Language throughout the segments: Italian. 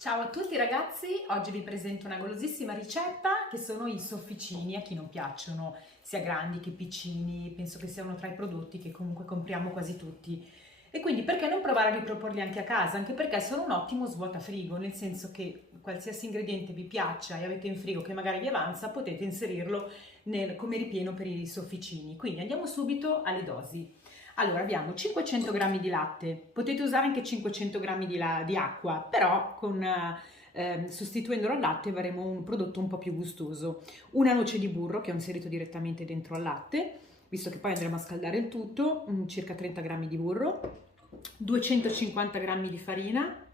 Ciao a tutti ragazzi, oggi vi presento una golosissima ricetta che sono i sofficini, a chi non piacciono sia grandi che piccini, penso che siano tra i prodotti che comunque compriamo quasi tutti. E quindi perché non provare a riproporli anche a casa, anche perché sono un ottimo svuotafrigo, nel senso che qualsiasi ingrediente vi piaccia e avete in frigo che magari vi avanza, potete inserirlo come ripieno per i sofficini. Quindi andiamo subito alle dosi. Allora abbiamo 500 g di latte, potete usare anche 500 g di acqua, però sostituendolo al latte avremo un prodotto un po' più gustoso. Una noce di burro che ho inserito direttamente dentro al latte, visto che poi andremo a scaldare il tutto, circa 30 g di burro, 250 g di farina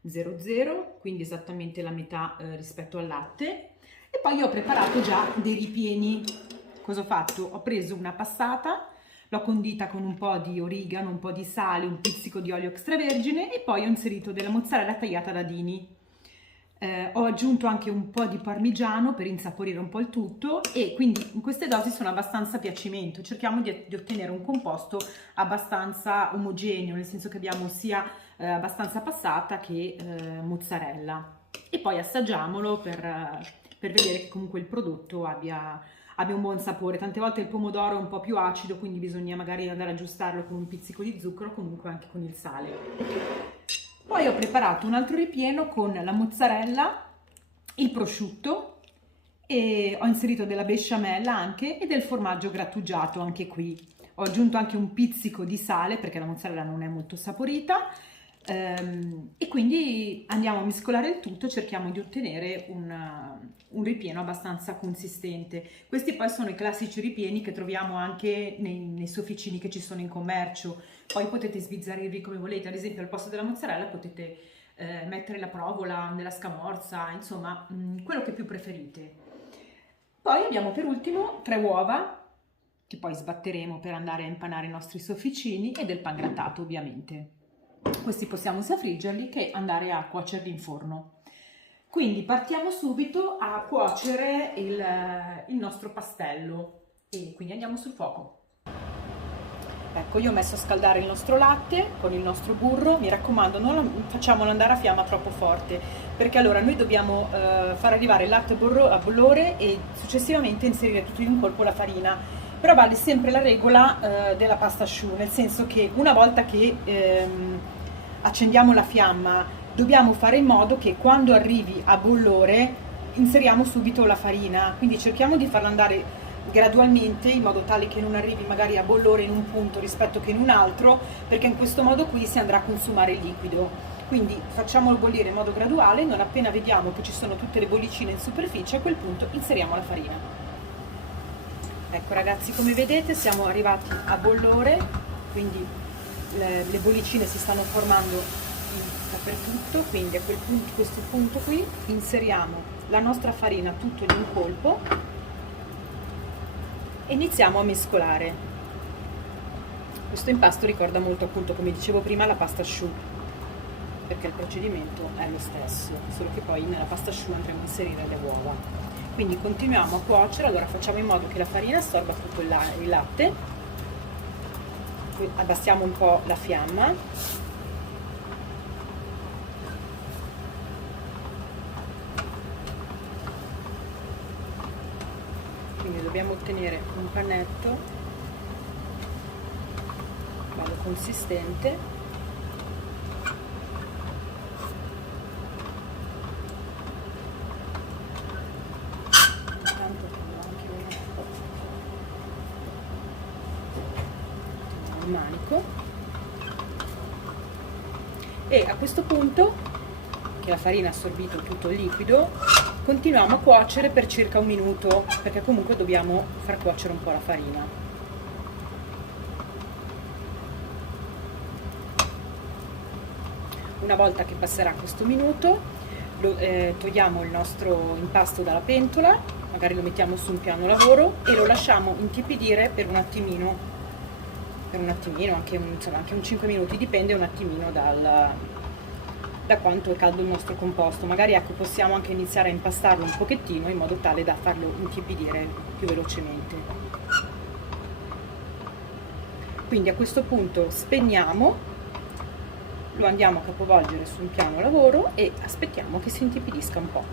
00, quindi esattamente la metà rispetto al latte. E poi ho preparato già dei ripieni. Cosa ho fatto? Ho preso una passata, l'ho condita con un po' di origano, un po' di sale, un pizzico di olio extravergine e poi ho inserito della mozzarella tagliata a dadini. Ho aggiunto anche un po' di parmigiano per insaporire un po' il tutto e quindi in queste dosi sono abbastanza a piacimento. Cerchiamo di ottenere un composto abbastanza omogeneo, nel senso che abbiamo sia abbastanza passata che mozzarella. E poi assaggiamolo per vedere che comunque il prodotto abbia un buon sapore. Tante volte il pomodoro è un po' più acido, quindi bisogna magari andare ad aggiustarlo con un pizzico di zucchero, comunque anche con il sale. Poi ho preparato un altro ripieno con la mozzarella, il prosciutto e ho inserito della besciamella anche e del formaggio grattugiato anche qui. Ho aggiunto anche un pizzico di sale perché la mozzarella non è molto saporita. E quindi andiamo a mescolare il tutto, cerchiamo di ottenere un ripieno abbastanza consistente. Questi poi sono i classici ripieni che troviamo anche nei sofficini che ci sono in commercio. Poi potete sbizzarirvi come volete, ad esempio al posto della mozzarella potete mettere la provola, della scamorza, insomma quello che più preferite. Poi abbiamo per ultimo 3 uova che poi sbatteremo per andare a impanare i nostri sofficini e del pangrattato ovviamente. Questi possiamo sia friggerli che andare a cuocerli in forno. Quindi partiamo subito a cuocere il nostro pastello e quindi andiamo sul fuoco. Ecco, io ho messo a scaldare il nostro latte con il nostro burro. Mi raccomando, non facciamolo andare a fiamma troppo forte, perché allora noi dobbiamo far arrivare il latte a bollore e successivamente inserire tutto in un colpo la farina. Però vale sempre la regola della pasta choux, nel senso che una volta che accendiamo la fiamma dobbiamo fare in modo che quando arrivi a bollore inseriamo subito la farina, quindi cerchiamo di farla andare gradualmente in modo tale che non arrivi magari a bollore in un punto rispetto che in un altro, perché in questo modo qui si andrà a consumare il liquido. Quindi facciamolo bollire in modo graduale, non appena vediamo che ci sono tutte le bollicine in superficie, a quel punto inseriamo la farina. Ecco ragazzi, come vedete siamo arrivati a bollore, quindi le bollicine si stanno formando dappertutto, quindi a questo punto qui inseriamo la nostra farina tutto in un colpo e iniziamo a mescolare. Questo impasto ricorda molto, appunto, come dicevo prima, la pasta choux, perché il procedimento è lo stesso, solo che poi nella pasta choux andremo a inserire le uova. Quindi continuiamo a cuocere, allora facciamo in modo che la farina assorba tutto il latte, poi abbassiamo un po' la fiamma, quindi dobbiamo ottenere un panetto bello consistente. Manico, e a questo punto che la farina ha assorbito tutto il liquido continuiamo a cuocere per circa un minuto, perché comunque dobbiamo far cuocere un po' la farina. Una volta che passerà questo minuto togliamo il nostro impasto dalla pentola, magari lo mettiamo su un piano lavoro e lo lasciamo intiepidire per un attimino, anche un 5 minuti, dipende un attimino da quanto è caldo il nostro composto. Magari ecco, possiamo anche iniziare a impastarlo un pochettino in modo tale da farlo intiepidire più velocemente. Quindi a questo punto spegniamo lo andiamo a capovolgere su un piano lavoro e aspettiamo che si intiepidisca un po'.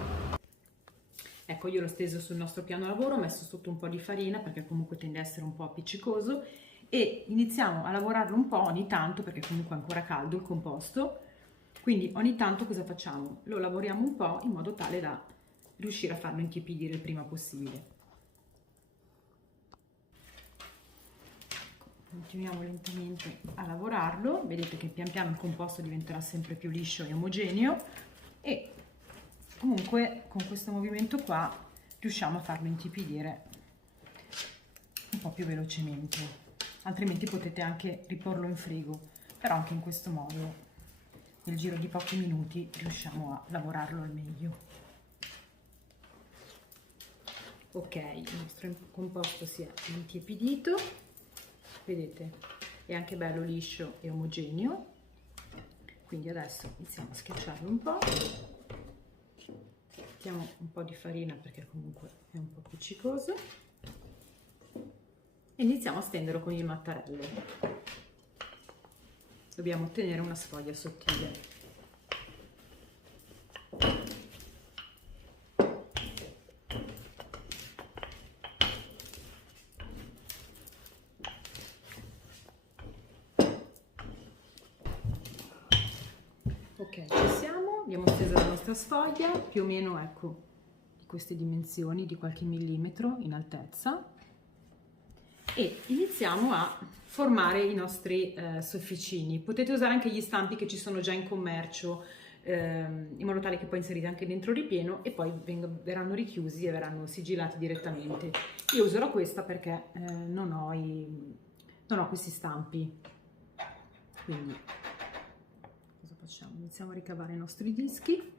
Ecco, io l'ho steso sul nostro piano lavoro, ho messo sotto un po' di farina perché comunque tende a essere un po' appiccicoso e iniziamo a lavorarlo un po' ogni tanto perché comunque è ancora caldo il composto, quindi ogni tanto cosa facciamo? Lo lavoriamo un po' in modo tale da riuscire a farlo intiepidire il prima possibile. Continuiamo lentamente a lavorarlo, vedete che pian piano il composto diventerà sempre più liscio e omogeneo e comunque con questo movimento qua riusciamo a farlo intiepidire un po' più velocemente, altrimenti potete anche riporlo in frigo, però anche in questo modo nel giro di pochi minuti riusciamo a lavorarlo al meglio. Ok, il nostro composto si è intiepidito, vedete, è anche bello liscio e omogeneo, quindi adesso iniziamo a schiacciarlo un po', mettiamo un po' di farina perché comunque è un po' appiccicoso e iniziamo a stenderlo con il mattarello. Dobbiamo ottenere una sfoglia sottile. Ok, ci siamo, abbiamo steso la nostra sfoglia, più o meno ecco di queste dimensioni, di qualche millimetro in altezza, e iniziamo a formare i nostri sofficini. Potete usare anche gli stampi che ci sono già in commercio, in modo tale che poi inserite anche dentro il ripieno e poi verranno richiusi e verranno sigillati direttamente. Io userò questa perché non ho questi stampi, quindi cosa facciamo? Iniziamo a ricavare i nostri dischi.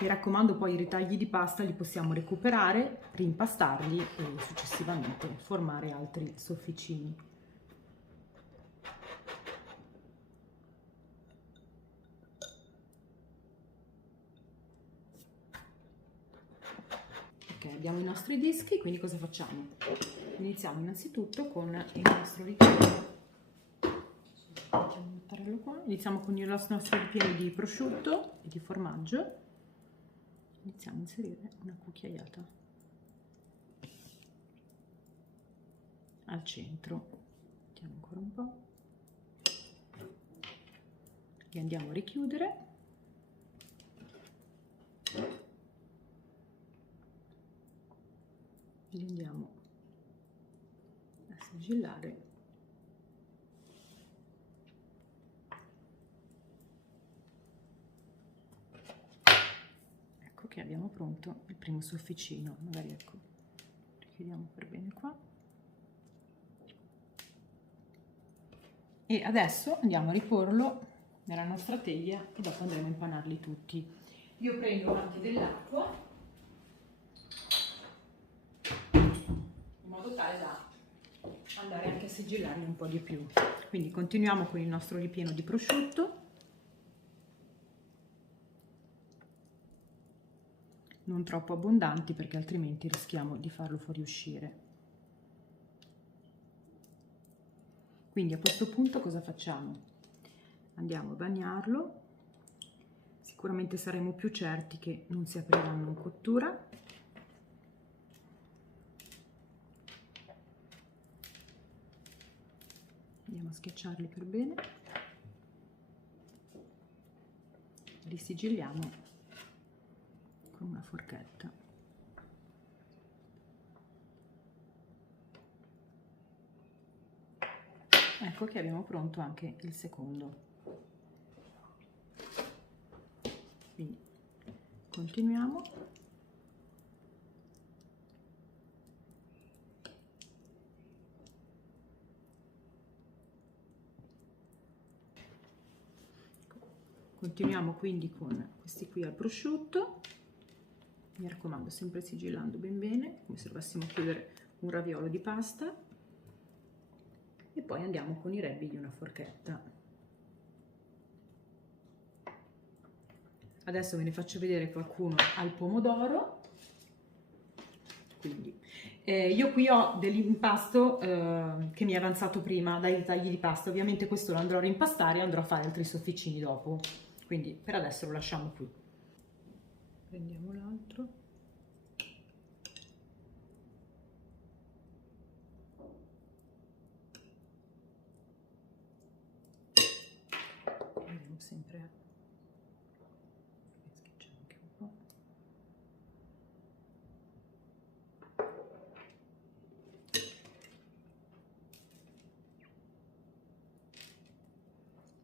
Mi raccomando, poi i ritagli di pasta li possiamo recuperare, rimpastarli e successivamente formare altri sofficini. Ok, abbiamo i nostri dischi, quindi cosa facciamo? Iniziamo innanzitutto con il nostro ripieno. Iniziamo con il nostro ripieno di prosciutto e di formaggio. Iniziamo a inserire una cucchiaiata al centro, mettiamo ancora un po', li andiamo a richiudere e li andiamo a sigillare . Che abbiamo pronto il primo sofficino, magari ecco, richiudiamo per bene qua e adesso andiamo a riporlo nella nostra teglia e dopo andremo a impanarli tutti. Io prendo anche dell'acqua in modo tale da andare anche a sigillarli un po' di più, quindi continuiamo con il nostro ripieno di prosciutto. Non troppo abbondanti perché altrimenti rischiamo di farlo fuoriuscire. Quindi a questo punto cosa facciamo? Andiamo a bagnarlo, sicuramente saremo più certi che non si apriranno in cottura. Andiamo a schiacciarli per bene, li sigilliamo con una forchetta. Ecco che abbiamo pronto anche il secondo. Quindi continuiamo. Continuiamo quindi con questi qui al prosciutto. Mi raccomando, sempre sigillando ben bene, come se dovessimo chiudere un raviolo di pasta. E poi andiamo con i rebbi di una forchetta. Adesso ve ne faccio vedere qualcuno al pomodoro. Quindi Io qui ho dell'impasto che mi è avanzato prima dai tagli di pasta, ovviamente questo lo andrò a rimpastare e andrò a fare altri sofficini dopo, quindi per adesso lo lasciamo qui. Prendiamo l'altro. Vediamo sempre. Schicciamo anche un po'.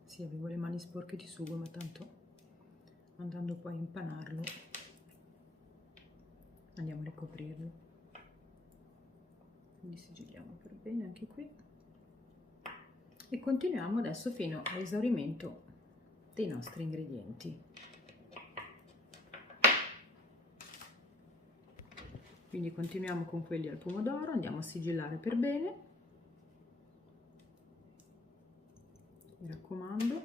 Sì, avevo le mani sporche di sugo, ma tanto andando poi a impanarlo andiamo a ricoprirlo. Quindi sigilliamo per bene anche qui e continuiamo adesso fino all'esaurimento dei nostri ingredienti. Quindi continuiamo con quelli al pomodoro, andiamo a sigillare per bene. Mi raccomando.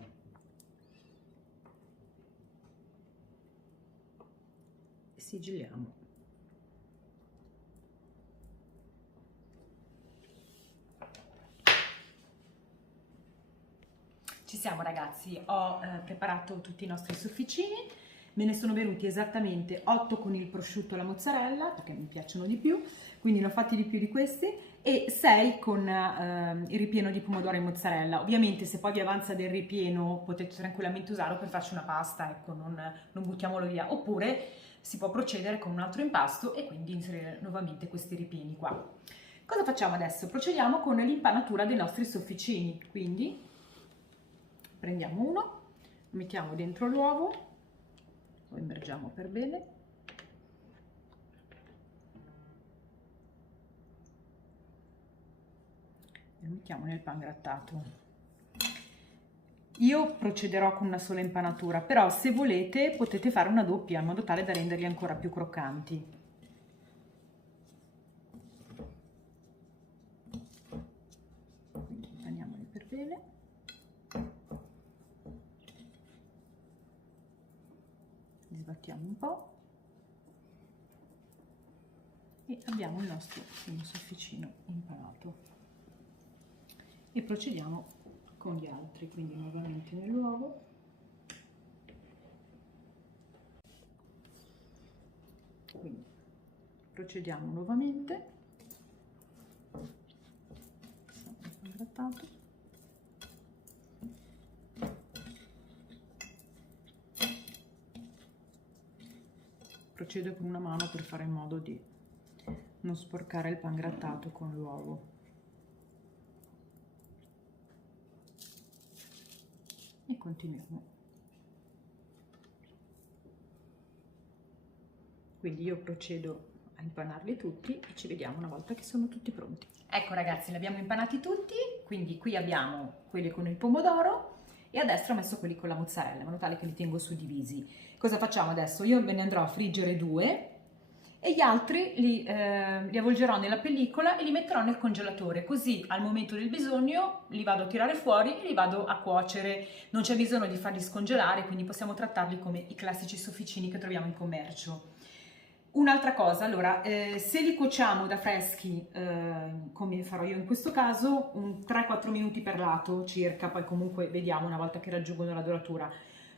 E sigilliamo. Ci siamo ragazzi, ho preparato tutti i nostri sofficini, me ne sono venuti esattamente 8 con il prosciutto e la mozzarella, perché mi piacciono di più, quindi ne ho fatti di più di questi, e 6 con il ripieno di pomodoro e mozzarella. Ovviamente se poi vi avanza del ripieno potete tranquillamente usarlo per farci una pasta, ecco, non buttiamolo via, oppure si può procedere con un altro impasto e quindi inserire nuovamente questi ripieni qua. Cosa facciamo adesso? Procediamo con l'impanatura dei nostri sofficini, quindi prendiamo uno, lo mettiamo dentro l'uovo, lo immergiamo per bene e lo mettiamo nel pangrattato. Io procederò con una sola impanatura, però se volete potete fare una doppia in modo tale da renderli ancora più croccanti. Quindi impaniamoli per bene. Sbattiamo un po' e abbiamo il nostro primo sofficino impanato e procediamo con gli altri, quindi nuovamente nell'uovo, quindi procediamo nuovamente, grattato. Procedo con una mano per fare in modo di non sporcare il pangrattato con l'uovo. E continuiamo. Quindi io procedo a impanarli tutti e ci vediamo una volta che sono tutti pronti. Ecco ragazzi, li abbiamo impanati tutti, quindi qui abbiamo quelli con il pomodoro e a destra ho messo quelli con la mozzarella, in modo tale che li tengo suddivisi. Cosa facciamo adesso? Io me ne andrò a friggere 2 e gli altri li avvolgerò nella pellicola e li metterò nel congelatore, così al momento del bisogno li vado a tirare fuori e li vado a cuocere. Non c'è bisogno di farli scongelare, quindi possiamo trattarli come i classici sofficini che troviamo in commercio. Un'altra cosa, allora, se li cuociamo da freschi, come farò io in questo caso, 3-4 minuti per lato circa, poi comunque vediamo una volta che raggiungono la doratura.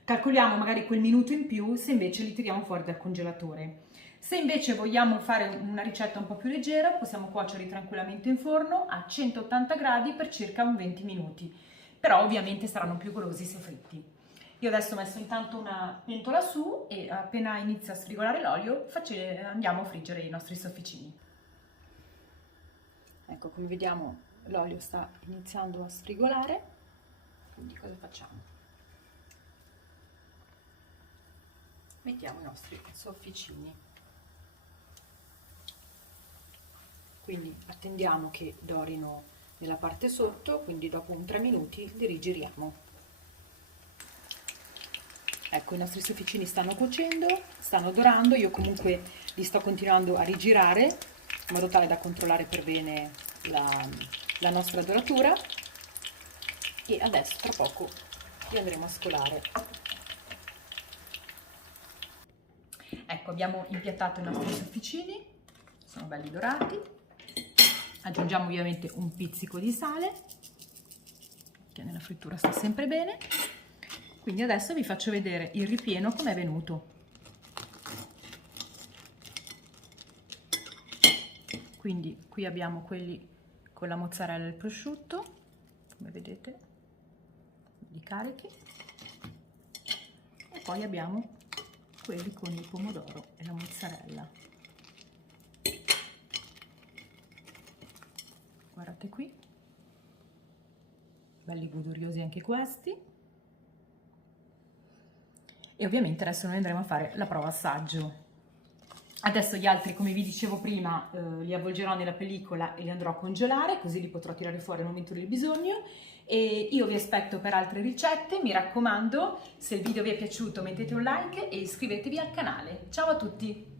Calcoliamo magari quel minuto in più se invece li tiriamo fuori dal congelatore. Se invece vogliamo fare una ricetta un po' più leggera, possiamo cuocerli tranquillamente in forno a 180 gradi per circa 20 minuti, però ovviamente saranno più golosi se fritti. Io adesso ho messo intanto una pentola su e appena inizia a sfrigolare l'olio andiamo a friggere i nostri sofficini. Ecco, come vediamo l'olio sta iniziando a sfrigolare, quindi cosa facciamo? Mettiamo i nostri sofficini. Quindi attendiamo che dorino nella parte sotto, quindi dopo un 3 minuti li rigiriamo. Ecco, i nostri sofficini stanno cuocendo, stanno dorando, io comunque li sto continuando a rigirare in modo tale da controllare per bene la nostra doratura e adesso tra poco li andremo a scolare. Ecco, abbiamo impiattato i nostri sofficini, sono belli dorati Aggiungiamo ovviamente un pizzico di sale, che nella frittura sta sempre bene. Quindi adesso vi faccio vedere il ripieno com'è venuto. Quindi qui abbiamo quelli con la mozzarella e il prosciutto, come vedete, li carichi. E poi abbiamo quelli con il pomodoro e la mozzarella. Guardate qui, belli goduriosi anche questi. E ovviamente adesso noi andremo a fare la prova assaggio. Adesso gli altri, come vi dicevo prima, li avvolgerò nella pellicola e li andrò a congelare, così li potrò tirare fuori al momento del bisogno. E io vi aspetto per altre ricette, mi raccomando, se il video vi è piaciuto mettete un like e iscrivetevi al canale. Ciao a tutti!